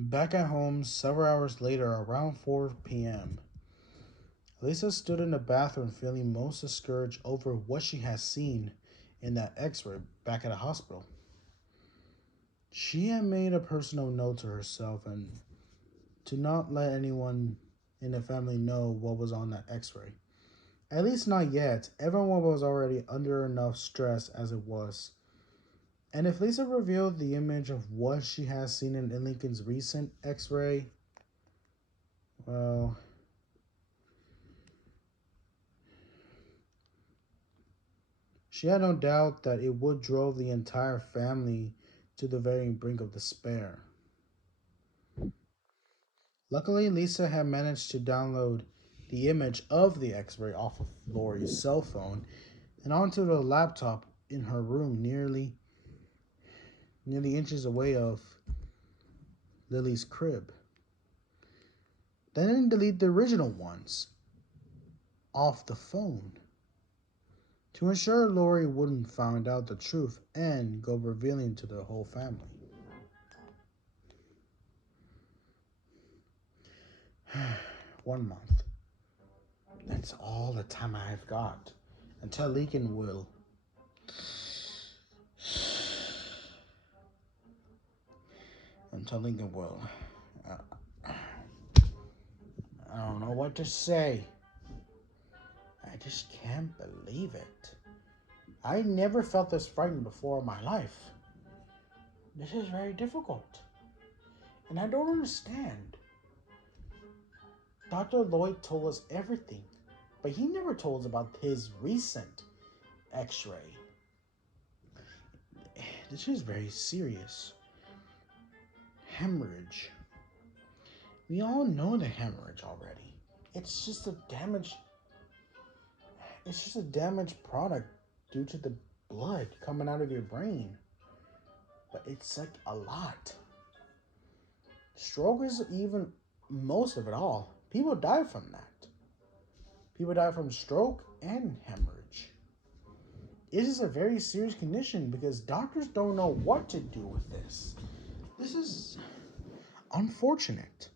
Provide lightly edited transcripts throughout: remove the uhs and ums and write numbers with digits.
Back at home, several hours later, around 4 p.m., Lisa stood in the bathroom feeling most discouraged over what she had seen in that x ray back at the hospital. She had made a personal note to herself and to not let anyone in the family know what was on that x ray. At least not yet. Everyone was already under enough stress as it was. And if Lisa revealed the image of what she had seen in Lincoln's recent x ray, well, she had no doubt that it would drove the entire family to the very brink of despair. Luckily, Lisa had managed to download the image of the x ray off of Lori's cell phone and onto the laptop in her room nearly inches away of Lily's crib. Then delete the original ones off the phone to ensure Lori wouldn't find out the truth and go revealing to the whole family. 1 month. That's all the time I have got until Lincoln will. Until Lincoln will. Uh, I don't know what to say. I just can't believe it. I never felt this frightened before in my life. This is very difficult. And I don't understand. Dr. Lloyd told us everything, but he never told us about his recent x ray. This is very serious. Hemorrhage. We all know the hemorrhage already. It's just a damaged product due to the blood coming out of your brain. But it's like a lot. Stroke is even most of it all. People die from that. People die from stroke and hemorrhage. It is a very serious condition because doctors don't know what to do with this. This is unfortunate.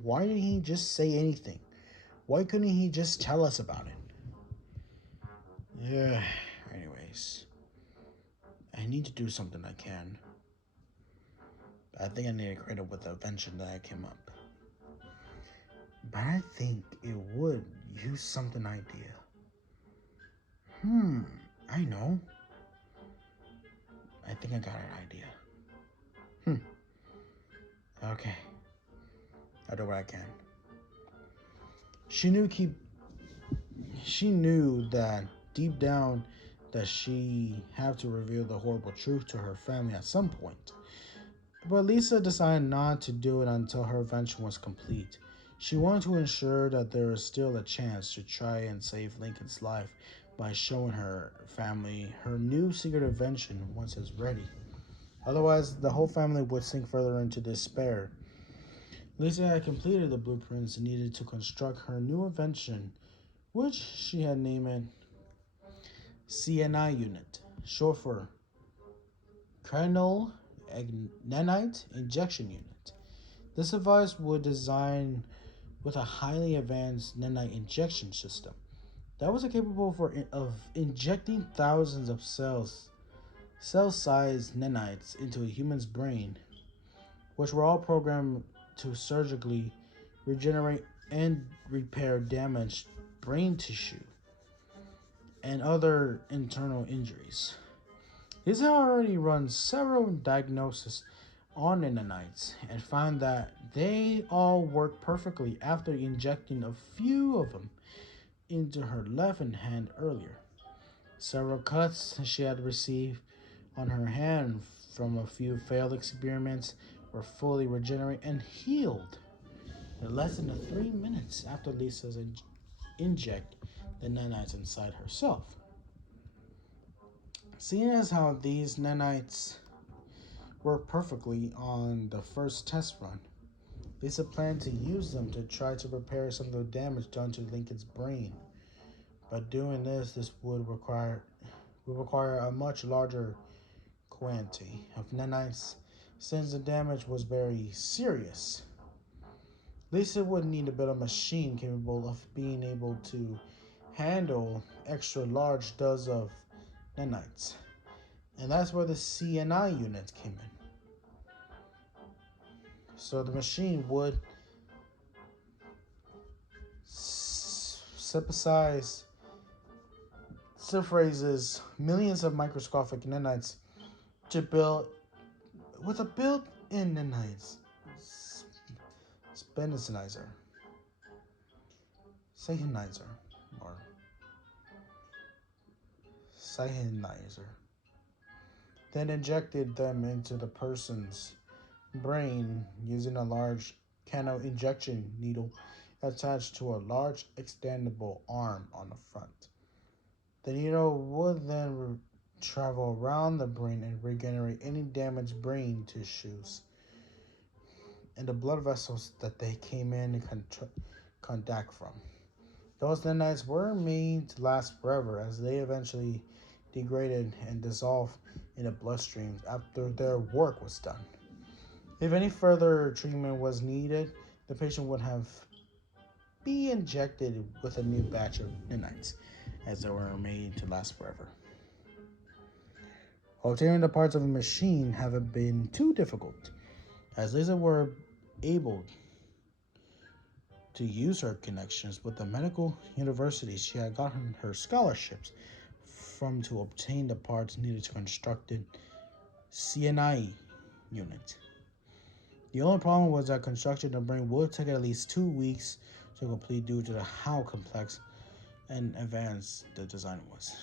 Why didn't he just say anything? Why couldn't he just tell us about it? Yeah, anyways. I need to do something I can. I think I need to create it with the invention that I came up. But I think it would use something idea. I know. I think I got an idea. Okay. I'll do what I can. She knew that deep down that she had to reveal the horrible truth to her family at some point. But Lisa decided not to do it until her invention was complete. She wanted to ensure that there was still a chance to try and save Lincoln's life by showing her family her new secret invention once it's ready. Otherwise, the whole family would sink further into despair. Lisa had completed the blueprints needed to construct her new invention, which she had named CNI unit, short for Cranial Nanite Injection Unit. This device would design with a highly advanced nanite injection system that was capable of injecting thousands of cell-sized nanites into a human's brain, which were all programmed to surgically regenerate and repair damaged brain tissue and other internal injuries. He's already run several diagnoses on nanites and found that they all work perfectly after injecting a few of them into her left hand earlier. Several cuts she had received on her hand from a few failed experiments were fully regenerated and healed in less than 3 minutes after Lisa's inject the nanites inside herself. Seeing as how these nanites worked perfectly on the first test run, Lisa planned to use them to try to repair some of the damage done to Lincoln's brain. But doing this would require a much larger quantity of nanites, since the damage was very serious. Lisa would need a better machine capable of being able to handle extra large doses of nanites. And that's where the CNI units came in. So the machine would synthesize millions of microscopic nanites to build with a built-in nanites spinicizer, cyanizer, or cyanizer. Then injected them into the person's brain using a large cano injection needle attached to a large extendable arm on the front. The needle would then travel around the brain and regenerate any damaged brain tissues and the blood vessels that they came in contact from. Those nanites were made to last forever as they eventually degraded and dissolved in the bloodstream after their work was done. If any further treatment was needed, the patient would have be injected with a new batch of nanites as they were made to last forever. Altering the parts of a machine haven't been too difficult, as Lisa were able to use her connections with the medical universities she had gotten her scholarships from to obtain the parts needed to construct the CNI unit. The only problem was that construction of the brain would take at least 2 weeks to complete due to how complex and advanced the design was.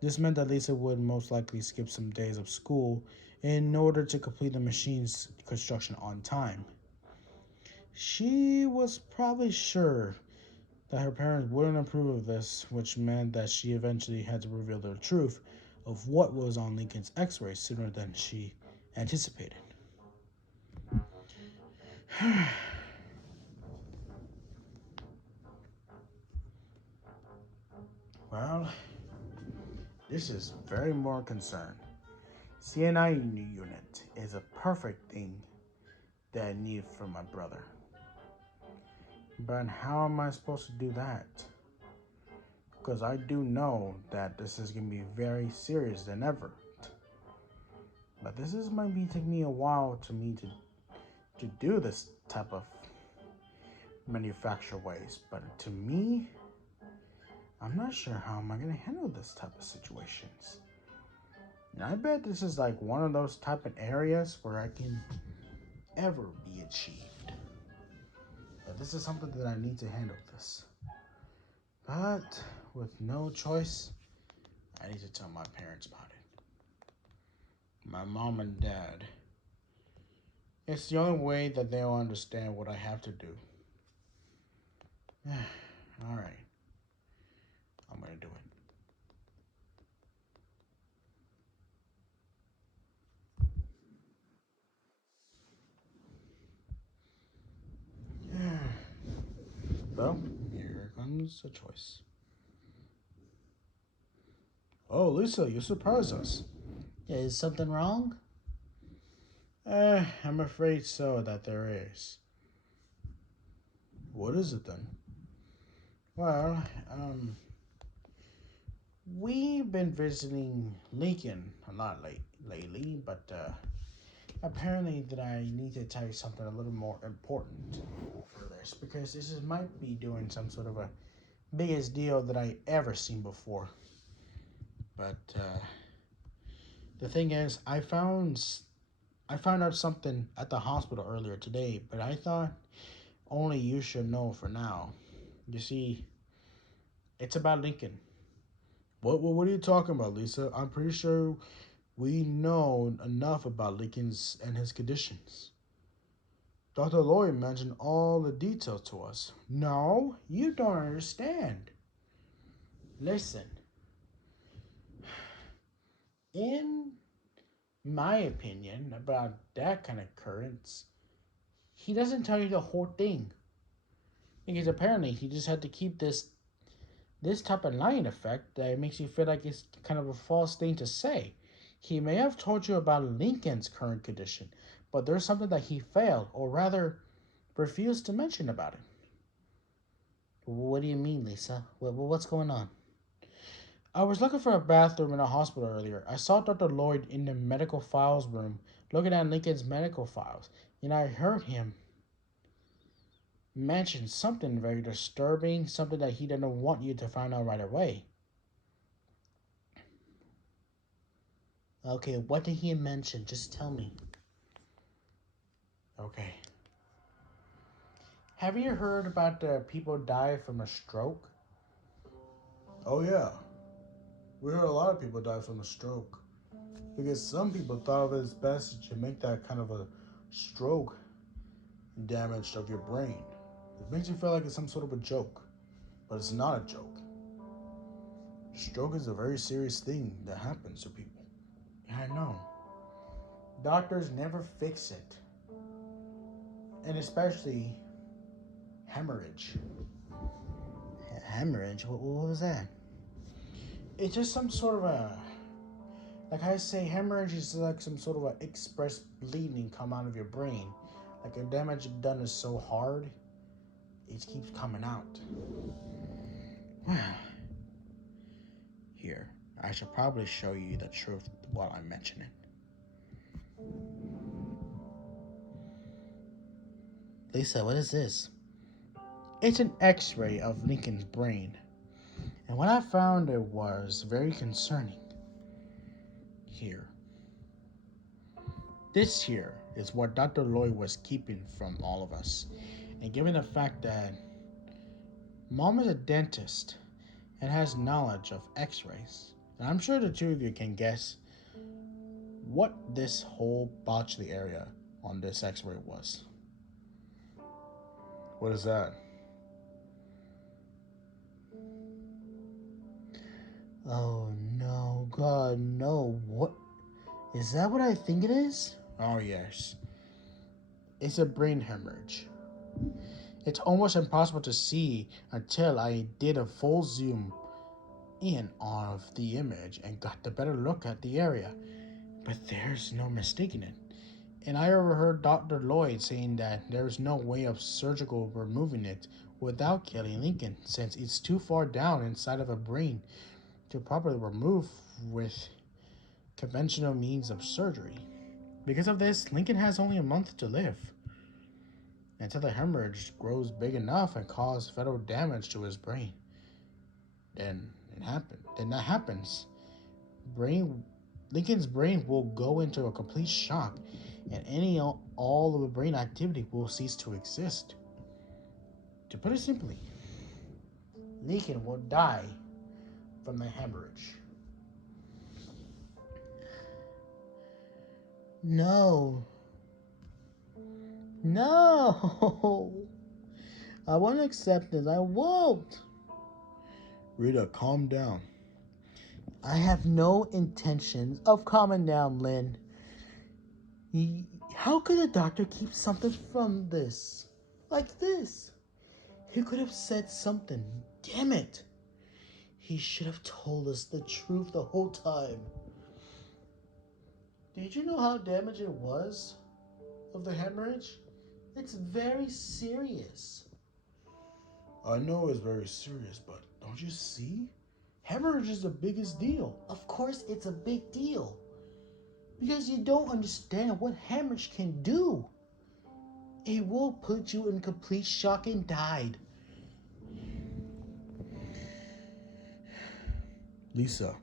This meant that Lisa would most likely skip some days of school in order to complete the machine's construction on time. She was probably sure that her parents wouldn't approve of this, which meant that she eventually had to reveal the truth of what was on Lincoln's x-ray sooner than she anticipated. Well, this is very more concerned. CNI unit is a perfect thing that I need for my brother. But how am I supposed to do that? Because I do know that this is going to be very serious than ever. But might be taking me a while to do this type of manufacture waste. But to me, I'm not sure how am I going to handle this type of situations. And I bet this is like one of those type of areas where I can ever be achieved. But this is something that I need to handle this. But with no choice, I need to tell my parents about it. My mom and dad. It's the only way that they'll understand what I have to do. All right. I'm going to do it. Well, here comes a choice. Oh, Lisa, you surprised us. Is something wrong? I'm afraid so that there is. What is it then? Well, we've been visiting Lincoln a lot lately, but apparently that I need to tell you something a little more important for this, because might be doing some sort of a biggest deal that I ever seen before. But the thing is, I found out something at the hospital earlier today, but I thought only you should know for now. You see, it's about Lincoln. What are you talking about, Lisa? I'm pretty sure we know enough about Lincoln's and his conditions. Dr. Lloyd mentioned all the details to us. No, you don't understand. Listen, in my opinion about that kind of occurrence, he doesn't tell you the whole thing. Because apparently he just had to keep this type of lying effect that makes you feel like it's kind of a false thing to say. He may have told you about Lincoln's current condition, but there's something that he failed, or rather, refused to mention about it. What do you mean, Lisa? What's going on? I was looking for a bathroom in a hospital earlier. I saw Dr. Lloyd in the medical files room looking at Lincoln's medical files, and I heard him mention something very disturbing, something that he didn't want you to find out right away. Okay, what did he mention? Just tell me. Okay. Have you heard about the people die from a stroke? Oh, yeah. We heard a lot of people die from a stroke. Because some people thought it was best to make that kind of a stroke damage of your brain. It makes you feel like it's some sort of a joke. But it's not a joke. Stroke is a very serious thing that happens to people. Yeah, I know. Doctors never fix it. And especially hemorrhage. Hemorrhage? What was that? It's just some sort of a... Like I say, hemorrhage is like some sort of a express bleeding come out of your brain. Like a damage done is so hard, it keeps coming out. Well, here, I should probably show you the truth while I mention it. Lisa, what is this? It's an x-ray of Lincoln's brain. And what I found it was very concerning. Here. This here is what Dr. Lloyd was keeping from all of us. And given the fact that Mom is a dentist and has knowledge of x-rays, and I'm sure the two of you can guess what this whole botched area on this x-ray was. What is that? Oh no, God, no. What? Is that what I think it is? Oh yes. It's a brain hemorrhage. It's almost impossible to see until I did a full zoom in of the image and got a better look at the area. But there's no mistaking it. And I overheard Dr. Lloyd saying that there's no way of surgical removing it without killing Lincoln, since it's too far down inside of a brain to properly remove with conventional means of surgery. Because of this, Lincoln has only a month to live until the hemorrhage grows big enough and causes fatal damage to his brain. Then that happens. Lincoln's brain will go into a complete shock, and all of the brain activity will cease to exist. To put it simply, Lincoln will die from the hemorrhage. No. I won't accept this. I won't. Rita, calm down. I have no intentions of calming down, Lynn. How could a doctor keep something from this? Like this? He could have said something. Damn it. He should have told us the truth the whole time. Did you know how damaged it was of the hemorrhage? It's very serious. I know it's very serious, but don't you see? Hemorrhage is the biggest deal. Of course it's a big deal. Because you don't understand what hemorrhage can do. It will put you in complete shock and die. Lisa,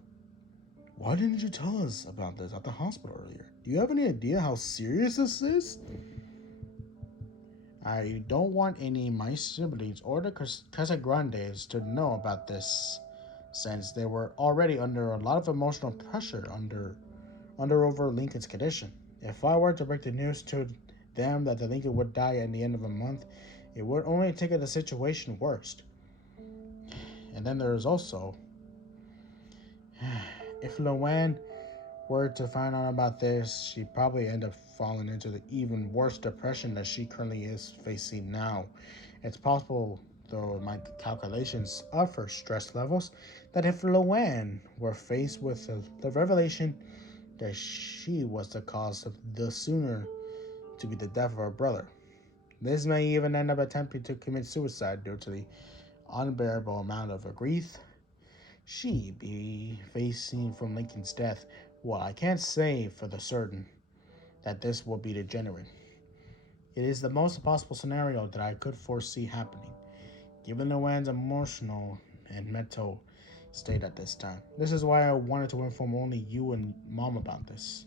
why didn't you tell us about this at the hospital earlier? Do you have any idea how serious this is? I don't want any of my siblings or the Casagrandes to know about this, since they were already under a lot of emotional pressure under over Lincoln's condition. If I were to break the news to them that the Lincoln would die at the end of a month, it would only take the situation worse. And then there's also, if Luan were to find out about this, she'd probably end up falling into the even worse depression that she currently is facing now. It's possible, though my calculations of her stress levels, that if Luan were faced with the revelation that she was the cause of the sooner to be the death of her brother. This may even end up attempting to commit suicide due to the unbearable amount of grief she be facing from Lincoln's death. Well, I can't say for the certain that this will be degenerate. It is the most possible scenario that I could foresee happening, given Luan's emotional and mental state at this time. This is why I wanted to inform only you and Mom about this.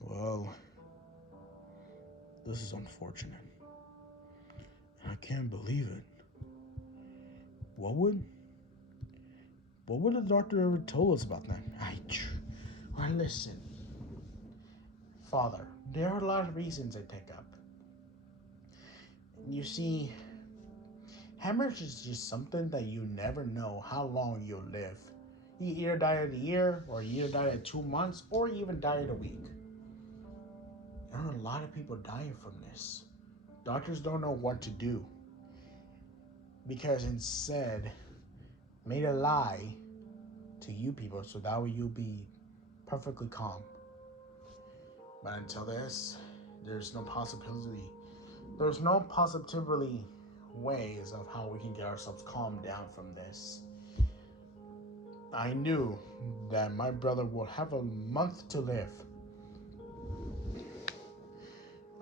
Well, this is unfortunate. I can't believe it. What would the doctor ever told us about that? Well, listen, Father, there are a lot of reasons I take up. You see, hemorrhage is just something that you never know how long you'll live. You either die in a year, or you either die in 2 months, or you even die in a week. There are a lot of people dying from this. Doctors don't know what to do, because instead made a lie to you people so that way you'll be perfectly calm. But until this, there's no possibility ways of how we can get ourselves calmed down from this. I knew that my brother would have a month to live.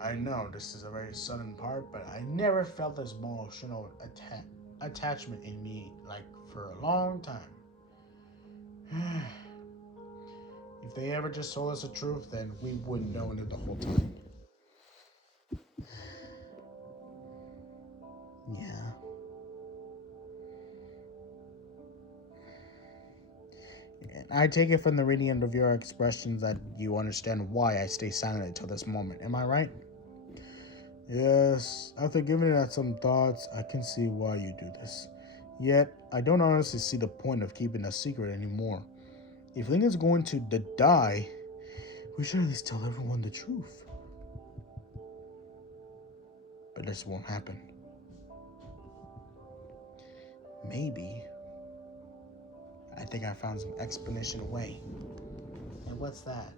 I know this is a very sudden part, but I never felt this emotional attachment in me like for a long time. If they ever just told us the truth, then we wouldn't know it the whole time. Yeah. And I take it from the reading of your expressions that you understand why I stay silent until this moment. Am I right? Yes. After giving it some thoughts, I can see why you do this. Yet, I don't honestly see the point of keeping a secret anymore. If Lincoln's going to die, we should at least tell everyone the truth. But this won't happen. Maybe. I think I found some explanation away. And what's that?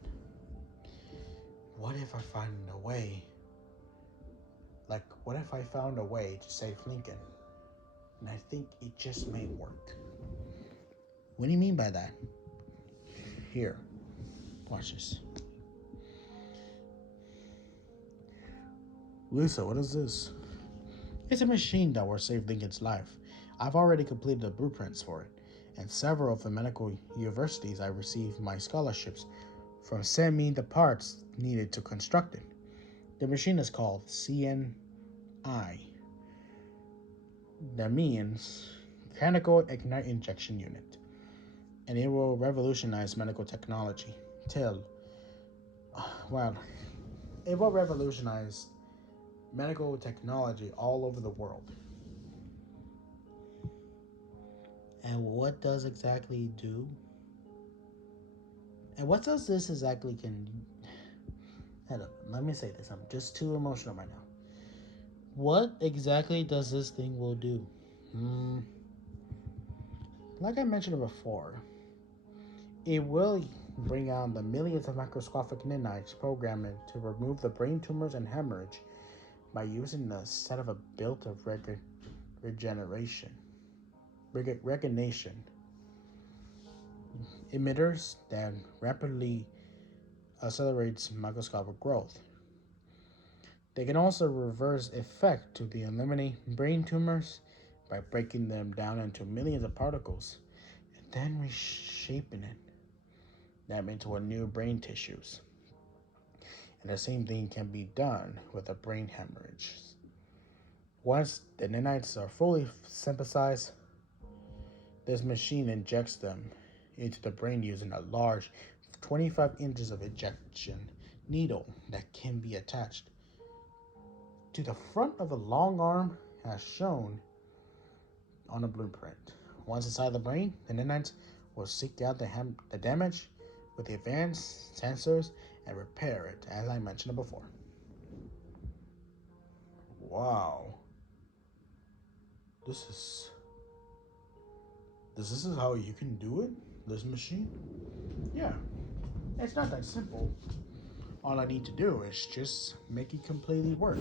What if I find a way? Like, what if I found a way to save Lincoln? And I think it just may work. What do you mean by that? Here, watch this. Lisa, what is this? It's a machine that will save Lincoln's life. I've already completed the blueprints for it, and several of the medical universities I received my scholarships from sent me the parts needed to construct it. The machine is called CNI. That means Mechanical Ignite Injection Unit, and it will revolutionize medical technology. It will revolutionize medical technology all over the world. And what does exactly do? And what does this exactly can... Hold up, let me say this. I'm just too emotional right now. What exactly does this thing will do? Like I mentioned before, it will bring out the millions of microscopic nanites programmed to remove the brain tumors and hemorrhage by using a set of a built-up recognition emitters that rapidly accelerates microscopic growth. They can also reverse effect to the eliminate brain tumors by breaking them down into millions of particles and then reshaping them into a new brain tissues. And the same thing can be done with a brain hemorrhage. Once the nanites are fully synthesized, this machine injects them into the brain using a large 25 inches of injection needle that can be attached to the front of a long arm as shown on a blueprint. Once inside the brain, the nanites will seek out the damage with the advanced sensors and repair it, as I mentioned before. Wow. This is how you can do it? This machine? Yeah, it's not that simple. All I need to do is just make it completely work.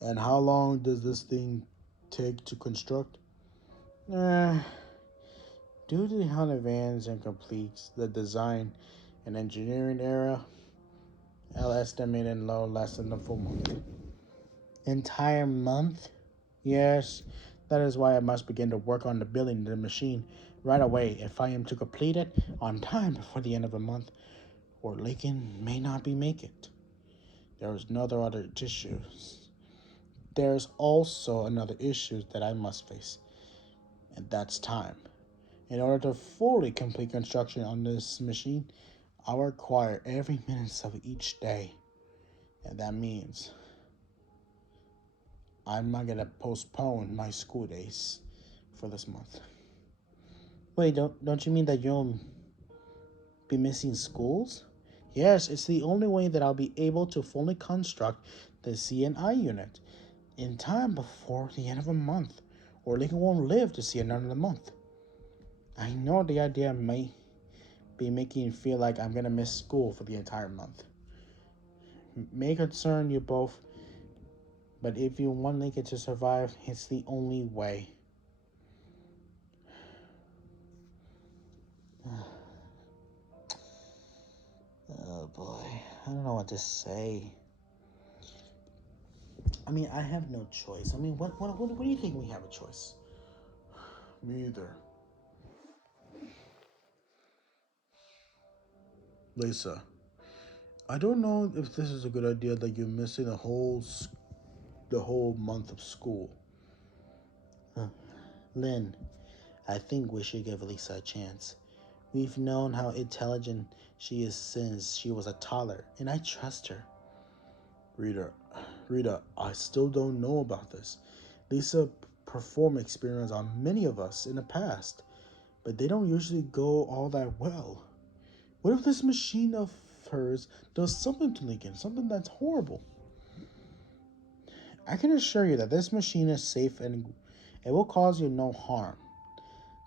And how long does this thing take to construct? Eh, due to how advanced and complex the design and engineering era, I'll estimate in low less than a full month. Entire month? Yes, that is why I must begin to work on the building the machine right away if I am to complete it on time before the end of the month, or Lincoln may not be make it. There is no other issues. There's also another issue that I must face, and that's time. In order to fully complete construction on this machine, I'll require every minute of each day. And that means I'm not gonna postpone my school days for this month. Wait, don't you mean that you'll be missing schools? Yes, it's the only way that I'll be able to fully construct the CNI unit in time before the end of the month, or Lincoln won't live to see another month. I know the idea may be making you feel like I'm gonna miss school for the entire month. May concern you both, but if you want Lincoln to survive, it's the only way. Oh boy, I don't know what to say. I mean, I have no choice. I mean, what do you think we have a choice? Me either. Lisa, I don't know if this is a good idea that you're missing the whole month of school. Lynn, I think we should give Lisa a chance. We've known how intelligent she is since she was a toddler, and I trust her. Rita, Rita, I still don't know about this. Lisa performed experiments on many of us in the past, but they don't usually go all that well. What if this machine of hers does something to Lincoln, something that's horrible? I can assure you that this machine is safe and it will cause you no harm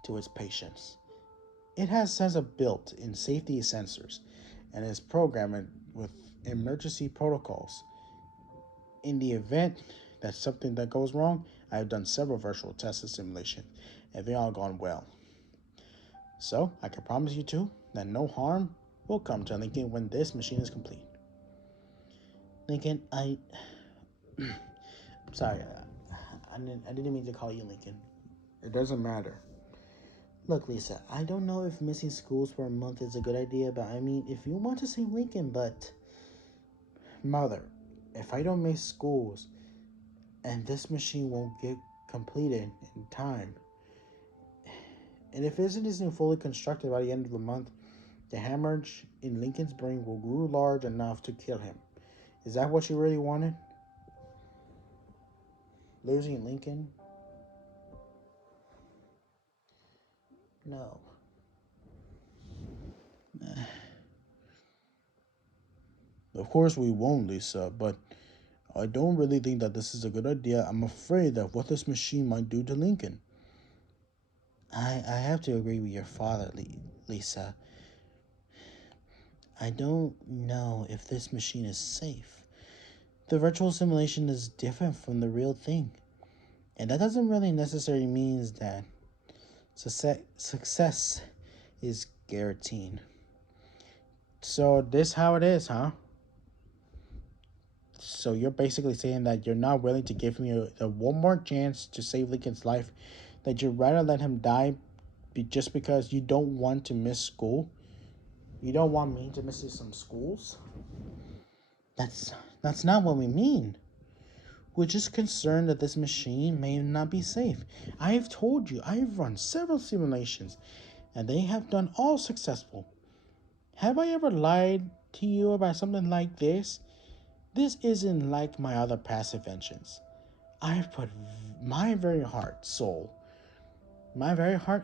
to its patients. It has sensor built-in safety sensors and is programmed with emergency protocols. In the event that something that goes wrong, I have done several virtual tests and simulations, and they all gone well. So I can promise you too that no harm will come to Lincoln when this machine is complete. Lincoln, I'm sorry, I didn't mean to call you Lincoln. It doesn't matter. Look, Lisa, I don't know if missing schools for a month is a good idea, but I mean, if you want to save Lincoln, but... Mother, if I don't miss schools, and this machine won't get completed in time, and if it isn't fully constructed by the end of the month, the hemorrhage in Lincoln's brain will grow large enough to kill him. Is that what you really wanted? Losing Lincoln? No. Of course we won't, Lisa, but I don't really think that this is a good idea. I'm afraid that what this machine might do to Lincoln. I have to agree with your father, Lisa. I don't know if this machine is safe. The virtual simulation is different from the real thing. And that doesn't really necessarily mean that success is guaranteed. So this how it is, huh? So you're basically saying that you're not willing to give me a one more chance to save Lincoln's life, that you'd rather let him die just because you don't want to miss school? You don't want me to miss some schools? That's not what we mean. We're just concerned that this machine may not be safe. I have told you, I have run several simulations, and they have done all successful. Have I ever lied to you about something like this? This isn't like my other past inventions. I have put my very heart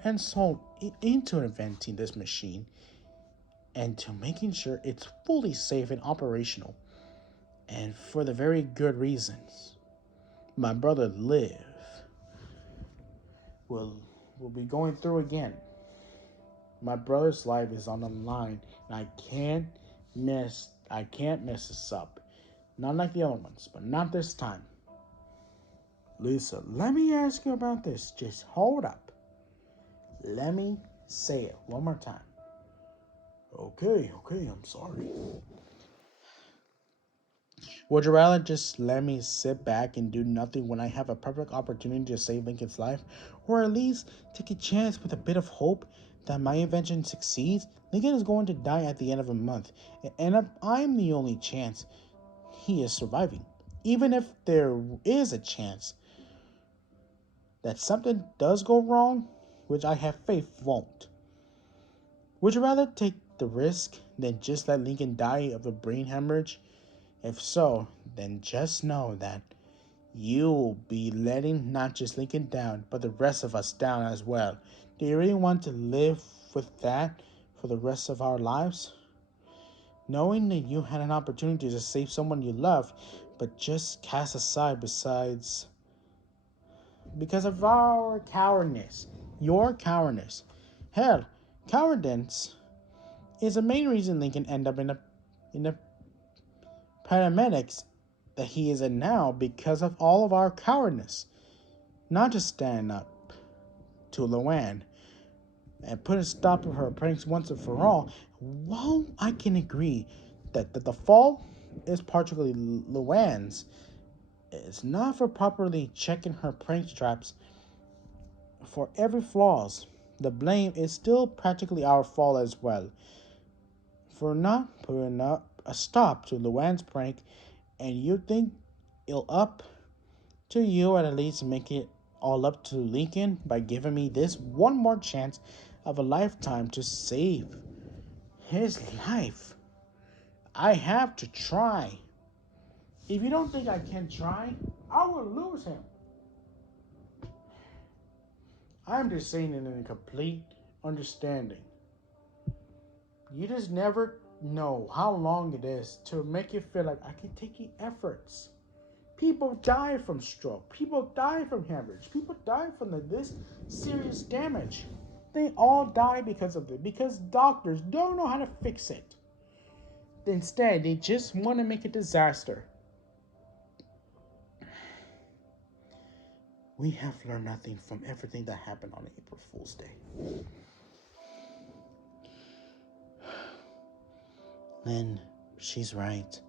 and soul into inventing this machine and to making sure it's fully safe and operational. And for the very good reasons. My brother will will be going through again. My brother's life is on the line, and I can't mess this up. Not like the other ones, but not this time. Lisa, let me ask you about this. Just hold up. Let me say it one more time. Okay, I'm sorry. Would you rather just let me sit back and do nothing when I have a perfect opportunity to save Lincoln's life? Or at least take a chance with a bit of hope that my invention succeeds? Lincoln is going to die at the end of a month, and if I'm the only chance he is surviving. Even if there is a chance that something does go wrong, which I have faith won't. Would you rather take the risk than just let Lincoln die of a brain hemorrhage? If so, then just know that you'll be letting not just Lincoln down, but the rest of us down as well. Do you really want to live with that for the rest of our lives? Knowing that you had an opportunity to save someone you love, but just cast aside because of our cowardice. Your cowardice. Hell, cowardice is the main reason Lincoln ended up in the paramedics that he is in now because of all of our cowardice. Not to stand up to Luan and put a stop to her pranks once and for all. While I can agree that the fault is partially Luan's, it's not for properly checking her prank traps for every flaws. The blame is still practically our fault as well for not putting up a stop to Luan's prank, and you think it'll up to you at least make it all up to Lincoln by giving me this one more chance of a lifetime to save his life. I have to try. If you don't think I can try, I will lose him. I'm just saying it in a complete understanding. You just never know how long it is to make you feel like I can take the efforts. People die from stroke. People die from hemorrhage. People die from this serious damage. They all die because of it. Because doctors don't know how to fix it. Instead, they just want to make a disaster. We have learned nothing from everything that happened on April Fool's Day. Lynn, she's right.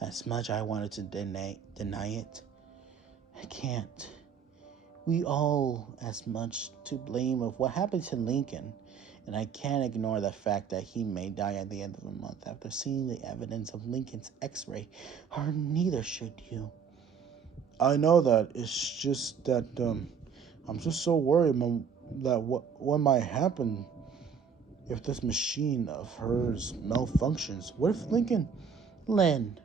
As much I wanted to deny it, I can't. We all as much to blame of what happened to Lincoln, and I can't ignore the fact that he may die at the end of the month after seeing the evidence of Lincoln's x-ray, or neither should you. I know that. It's just that I'm just so worried that what might happen if this machine of hers malfunctions. What if Lincoln... Len,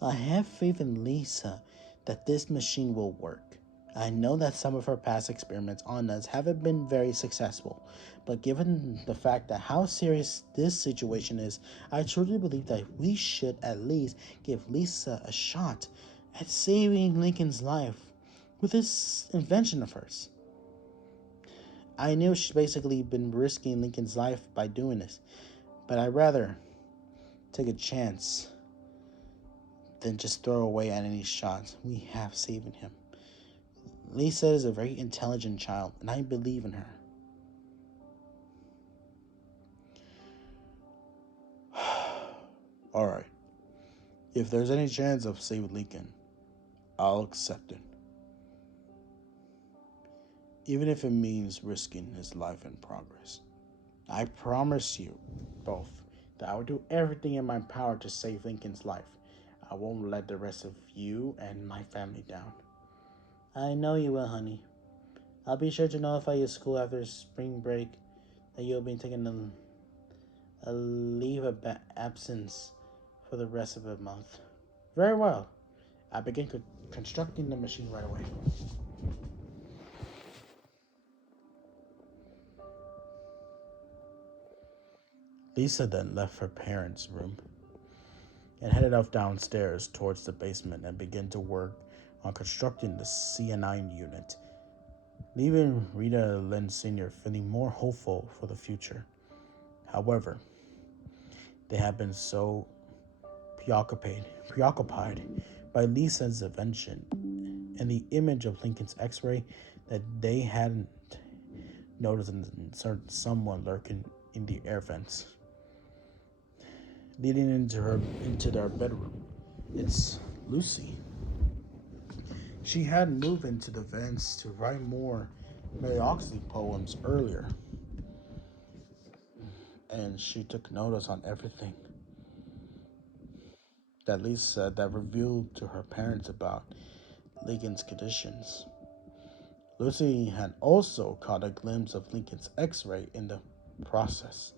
I have faith in Lisa that this machine will work. I know that some of her past experiments on us haven't been very successful, but given the fact that how serious this situation is, I truly believe that we should at least give Lisa a shot at saving Lincoln's life with this invention of hers. I knew she's basically been risking Lincoln's life by doing this, but I'd rather take a chance than just throw away at any shots we have saving him. Lisa is a very intelligent child, and I believe in her. Alright. If there's any chance of saving Lincoln, I'll accept it. Even if it means risking his life in progress. I promise you both that I will do everything in my power to save Lincoln's life. I won't let the rest of you and my family down. I know you will, honey. I'll be sure to notify your school after spring break that you'll be taking a leave of absence for the rest of the month. Very well. I begin constructing the machine right away. Lisa then left her parents' room and headed off downstairs towards the basement and began to work on constructing the CNI unit. leaving Rita Lynn Sr. feeling more hopeful for the future. However, they had been so preoccupied by Lisa's invention and the image of Lincoln's X-ray that they hadn't noticed someone lurking in the air vents, leading into their bedroom. It's Lucy. She had moved into the vents to write more Mary Oxley poems earlier, and she took notice on everything that Lisa that revealed to her parents about Lincoln's conditions. Lucy had also caught a glimpse of Lincoln's X-ray in the process.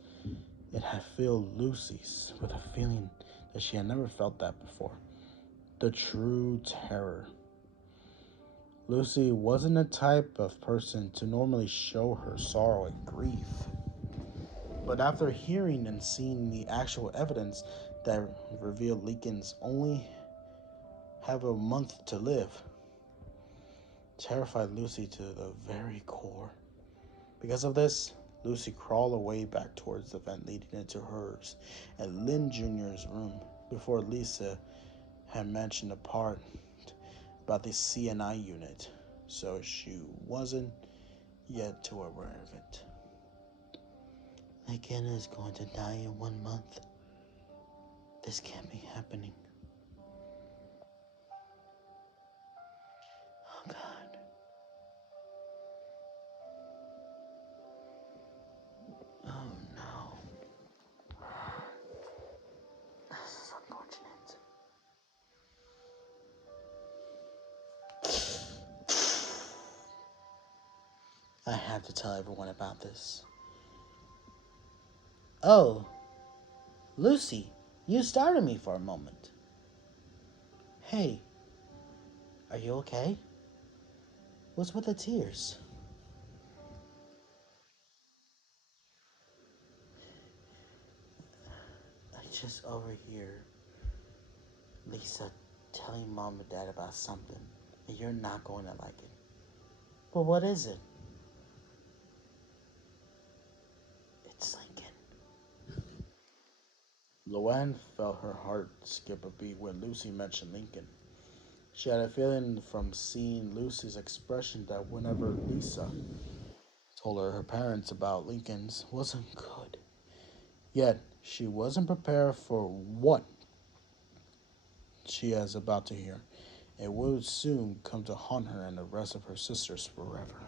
It had filled Lucy's with a feeling that she had never felt that before. The true terror. Lucy wasn't the type of person to normally show her sorrow and grief. But after hearing and seeing the actual evidence that revealed Lincoln's only have a month to live, terrified Lucy to the very core. Because of this, Lucy crawled away back towards the vent leading into hers and Lynn Jr.'s room before Lisa had mentioned the part about the CNI unit, so she wasn't yet too aware of it. Lincoln is going to die in 1 month. This can't be happening. Oh God. Oh no. This is unfortunate. I have to tell everyone about this. Oh, Lucy, you startled me for a moment. Hey, are you okay? What's with the tears? I just overhear Lisa telling mom and dad about something, and you're not going to like it. But what is it? It's Lincoln. Luan felt her heart skip a beat when Lucy mentioned Lincoln. She had a feeling from seeing Lucy's expression that whenever Lisa told her parents about Lincoln's wasn't good. Yet, she wasn't prepared for what she was about to hear. It would soon come to haunt her and the rest of her sisters forever.